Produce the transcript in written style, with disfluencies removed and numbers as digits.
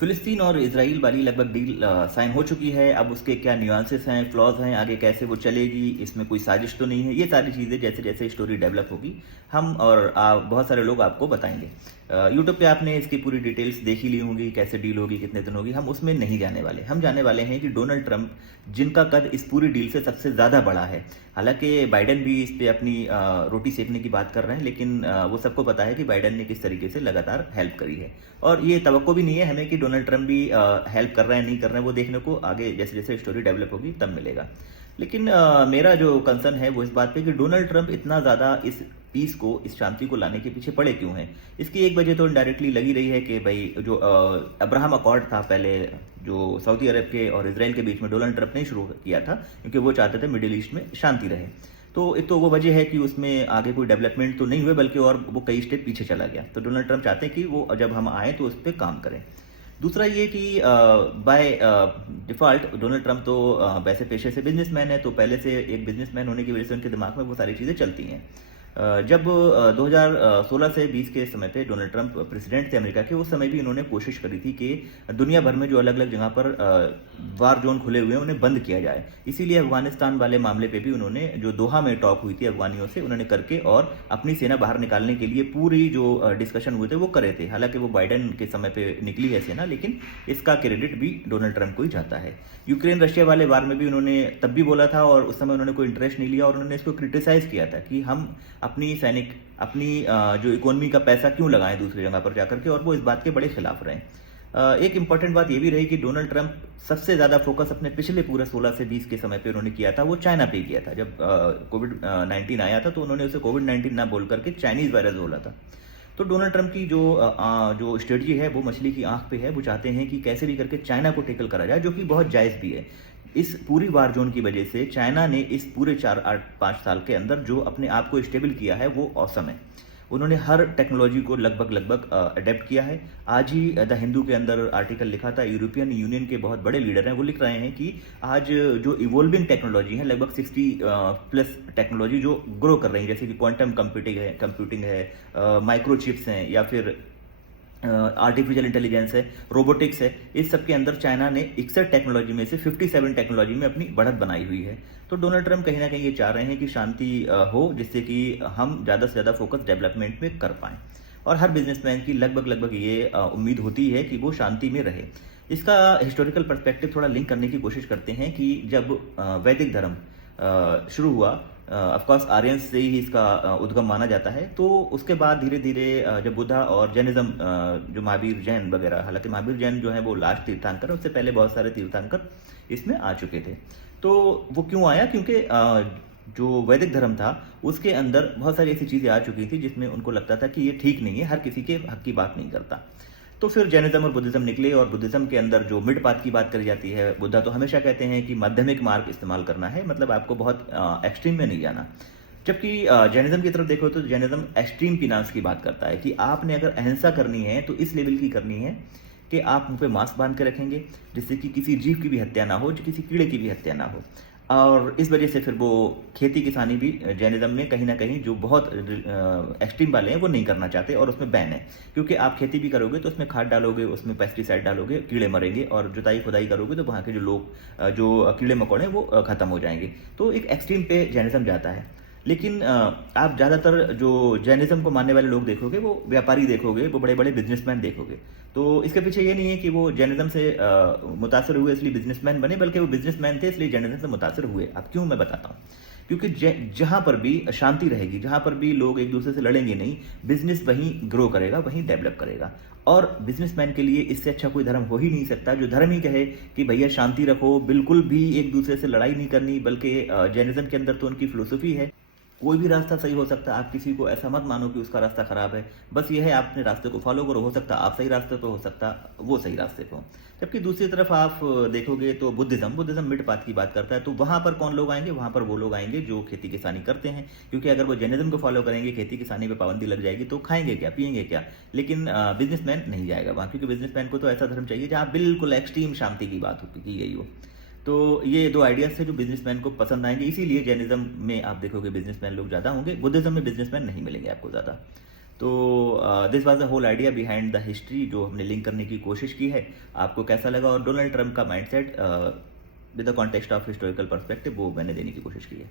फिलिस्तीन और इजराइल वाली लगभग डील साइन हो चुकी है। अब उसके क्या न्यूआंसेस हैं, फ्लॉज हैं, आगे कैसे वो चलेगी, इसमें कोई साजिश तो नहीं है, ये सारी चीज़ें जैसे जैसे स्टोरी डेवलप होगी हम और बहुत सारे लोग आपको बताएंगे। यूट्यूब पे आपने इसकी पूरी डिटेल्स देख ही ली होंगी, कैसे डील होगी, कितने दिन होगी, हम उसमें नहीं जाने वाले। हम जाने वाले हैं कि डोनाल्ड ट्रंप, जिनका कद इस पूरी डील से सबसे ज़्यादा बड़ा है। हालांकि बाइडन भी इस पे अपनी रोटी सेकने की बात कर रहे हैं, लेकिन वो सबको पता है कि बाइडन ने किस तरीके से लगातार हेल्प करी है। और ये तवक्को भी नहीं है हमें कि डोनाल्ड ट्रंप भी हेल्प कर रहे हैं नहीं कर रहे हैं, वो देखने को आगे जैसे जैसे स्टोरी डेवलप होगी तब मिलेगा। लेकिन मेरा जो कंसर्न है वो इस बात पे कि डोनाल्ड ट्रंप इतना ज़्यादा इस पीस को, इस शांति को लाने के पीछे पड़े क्यों हैं। इसकी एक वजह तो इनडायरेक्टली लगी रही है कि भाई जो अब्राहम अकॉर्ड था पहले, जो सऊदी अरब के और इसराइल के बीच में डोनाल्ड ट्रंप ने शुरू किया था, क्योंकि वो चाहते थे मिडिल ईस्ट में शांति रहे। तो एक तो वो वजह है कि उसमें आगे कोई डेवलपमेंट तो नहीं हुए, बल्कि और वो कई स्टेप पीछे चला गया। तो डोनाल्ड ट्रंप चाहते हैं कि वो जब हम आए तो उस पर काम करें। दूसरा ये कि बाय डिफ़ॉल्ट डोनाल्ड ट्रंप तो वैसे पेशे से बिजनेसमैन है, तो पहले से एक बिजनेसमैन होने की वजह से उनके दिमाग में वो सारी चीज़ें चलती हैं। जब 2016 से 20 के समय पे डोनाल्ड ट्रंप प्रेसिडेंट थे अमेरिका के, उस समय भी इन्होंने कोशिश करी थी कि दुनिया भर में जो अलग अलग जगह पर वार जोन खुले हुए हैं उन्हें बंद किया जाए। इसीलिए अफगानिस्तान वाले मामले पे भी उन्होंने, जो दोहा में टॉक हुई थी अफगानियों से, उन्होंने करके और अपनी सेना बाहर निकालने के लिए पूरी जो डिस्कशन हुए थे वो करे थे। हालांकि वो बाइडन के समय पे निकली है सेना, लेकिन इसका क्रेडिट भी डोनाल्ड ट्रंप को ही जाता है। यूक्रेन रशिया वाले वार में भी उन्होंने तब भी बोला था और उस समय उन्होंने कोई इंटरेस्ट नहीं लिया, और उन्होंने इसको क्रिटिसाइज किया था कि हम अपनी सैनिक, अपनी जो इकोनॉमी का पैसा क्यों लगाएं दूसरी जगह पर जाकर के, और वो इस बात के बड़े खिलाफ रहे। एक इंपॉर्टेंट बात ये भी रही कि डोनाल्ड ट्रंप सबसे ज़्यादा फोकस अपने पिछले पूरे 16 से 20 के समय पे उन्होंने किया था, वो चाइना पे किया था। जब कोविड-19 आया था तो उन्होंने उसे कोविड-19 ना बोल करके चाइनीज़ वायरस बोला था। तो डोनाल्ड ट्रंप की जो स्ट्रेटजी है वो मछली की आंख पे है। वो चाहते हैं कि कैसे भी करके चाइना को टेकल करा जाए, जो कि बहुत जायज़ भी है। इस पूरी वार जोन की वजह से चाइना ने इस पूरे 4-8-5 साल के अंदर जो अपने आप को स्टेबल किया है वो औसम है। उन्होंने हर टेक्नोलॉजी को लगभग अडेप्ट किया है। आज ही द हिंदू के अंदर आर्टिकल लिखा था, यूरोपियन यूनियन के बहुत बड़े लीडर हैं, वो लिख रहे हैं कि आज जो इवॉल्विंग टेक्नोलॉजी है, लगभग 60 प्लस टेक्नोलॉजी जो ग्रो कर रही है, जैसे कि क्वांटम कंप्यूटिंग है, माइक्रोचिप्स हैं, या फिर आर्टिफिशियल इंटेलिजेंस है, रोबोटिक्स है। इस सब के अंदर चाइना ने 61 टेक्नोलॉजी में से 57 टेक्नोलॉजी में अपनी बढ़त बनाई हुई है। तो डोनाल्ड ट्रंप कहीं ना कहीं ये चाह रहे हैं कि शांति हो, जिससे कि हम ज़्यादा से ज़्यादा फोकस डेवलपमेंट में कर पाएँ। और हर बिजनेसमैन की लगभग ये उम्मीद होती है कि वो शांति में रहे। इसका हिस्टोरिकल पर्सपेक्टिव थोड़ा लिंक करने की कोशिश करते हैं कि जब वैदिक धर्म शुरू हुआ, ऑफकोर्स आर्यंस से ही इसका उद्गम माना जाता है। तो उसके बाद धीरे धीरे जब बुद्धा और जैनिज्म, जो महावीर जैन वगैरह, हालांकि महावीर जैन जो है वो लास्ट तीर्थंकर, उससे पहले बहुत सारे तीर्थंकर इसमें आ चुके थे। तो वो क्यों आया, क्योंकि जो वैदिक धर्म था उसके अंदर बहुत सारी ऐसी चीज़ें आ चुकी थी जिसमें उनको लगता था कि ये ठीक नहीं है, हर किसी के हक की बात नहीं करता। तो फिर जैनिज्म और बुद्धिज्म निकले, और बुद्धिज्म के अंदर जो मिड पाथ की बात करी जाती है, बुद्धा तो हमेशा कहते हैं कि माध्यमिक मार्ग इस्तेमाल करना है, मतलब आपको बहुत एक्सट्रीम में नहीं जाना। जबकि जैनिज्म की तरफ देखो तो जैनिज्म एक्सट्रीम फिनांस की बात करता है कि आपने अगर अहिंसा करनी है तो इस लेवल की करनी है कि आप मुंह पे मास्क बांध के रखेंगे, जिससे कि किसी जीव की भी हत्या ना हो, किसी कीड़े की भी हत्या ना हो। और इस वजह से फिर वो खेती किसानी भी जैनिज्म में कहीं ना कहीं जो बहुत एक्सट्रीम वाले हैं वो नहीं करना चाहते, और उसमें बैन है। क्योंकि आप खेती भी करोगे तो उसमें खाद डालोगे, उसमें पेस्टिसाइड डालोगे, कीड़े मरेंगे, और जुताई खुदाई करोगे तो वहाँ के जो लोग, जो कीड़े मकोड़े हैं वो खत्म हो जाएंगे। तो एक एक्सट्रीम पे जैनिज्म जाता है। लेकिन आप ज़्यादातर जो जैनिज्म को मानने वाले लोग देखोगे वो व्यापारी देखोगे, वो बड़े बड़े बिजनेसमैन देखोगे। तो इसके पीछे ये नहीं है कि वो जैनिज्म से मुतासर हुए इसलिए बिजनेसमैन बने, बल्कि वो बिजनेसमैन थे इसलिए जैनिज्म से मुतासर हुए। अब क्यों, मैं बताता हूँ। क्योंकि जहाँ पर भी शांति रहेगी, जहाँ पर भी लोग एक दूसरे से लड़ेंगे नहीं, बिजनेस वहीं ग्रो करेगा, वहीं डेवलप करेगा। और बिजनेसमैन के लिए इससे अच्छा कोई धर्म हो ही नहीं सकता, जो धर्म ही कहे कि भैया शांति रखो, बिल्कुल भी एक दूसरे से लड़ाई नहीं करनी। बल्कि जैनिज्म के अंदर तो उनकी फिलोसफी है, कोई भी रास्ता सही हो सकता है, आप किसी को ऐसा मत मानो कि उसका रास्ता खराब है, बस ये है आप अपने रास्ते को फॉलो करो, हो सकता आप सही रास्ते पे, हो सकता वो सही रास्ते पे हो। जबकि दूसरी तरफ आप देखोगे तो बुद्धिज्म मिड पाथ की बात करता है। तो वहाँ पर कौन लोग आएंगे, वहाँ पर वो लोग आएंगे जो खेती किसानी करते हैं, क्योंकि अगर वो जैनिज्म को फॉलो करेंगे, खेती किसानी पे पाबंदी लग जाएगी तो खाएंगे क्या, पिएंगे क्या। लेकिन बिजनेसमैन नहीं जाएगा वहाँ, क्योंकि बिजनेसमैन को तो ऐसा धर्म चाहिए जहाँ बिल्कुल एक्सट्रीम शांति की बात की गई हो। तो ये दो आइडियाज थे जो बिजनेसमैन को पसंद आएंगे, इसीलिए जैनिज्म में आप देखोगे बिजनेसमैन लोग ज़्यादा होंगे, बुद्धिज्म में बिजनेसमैन नहीं मिलेंगे आपको ज़्यादा। तो this was the whole idea behind the history जो हमने लिंक करने की कोशिश की है। आपको कैसा लगा, और डोनाल्ड ट्रंप का mindset with the context of historical perspective वो मैंने देने की कोशिश की है।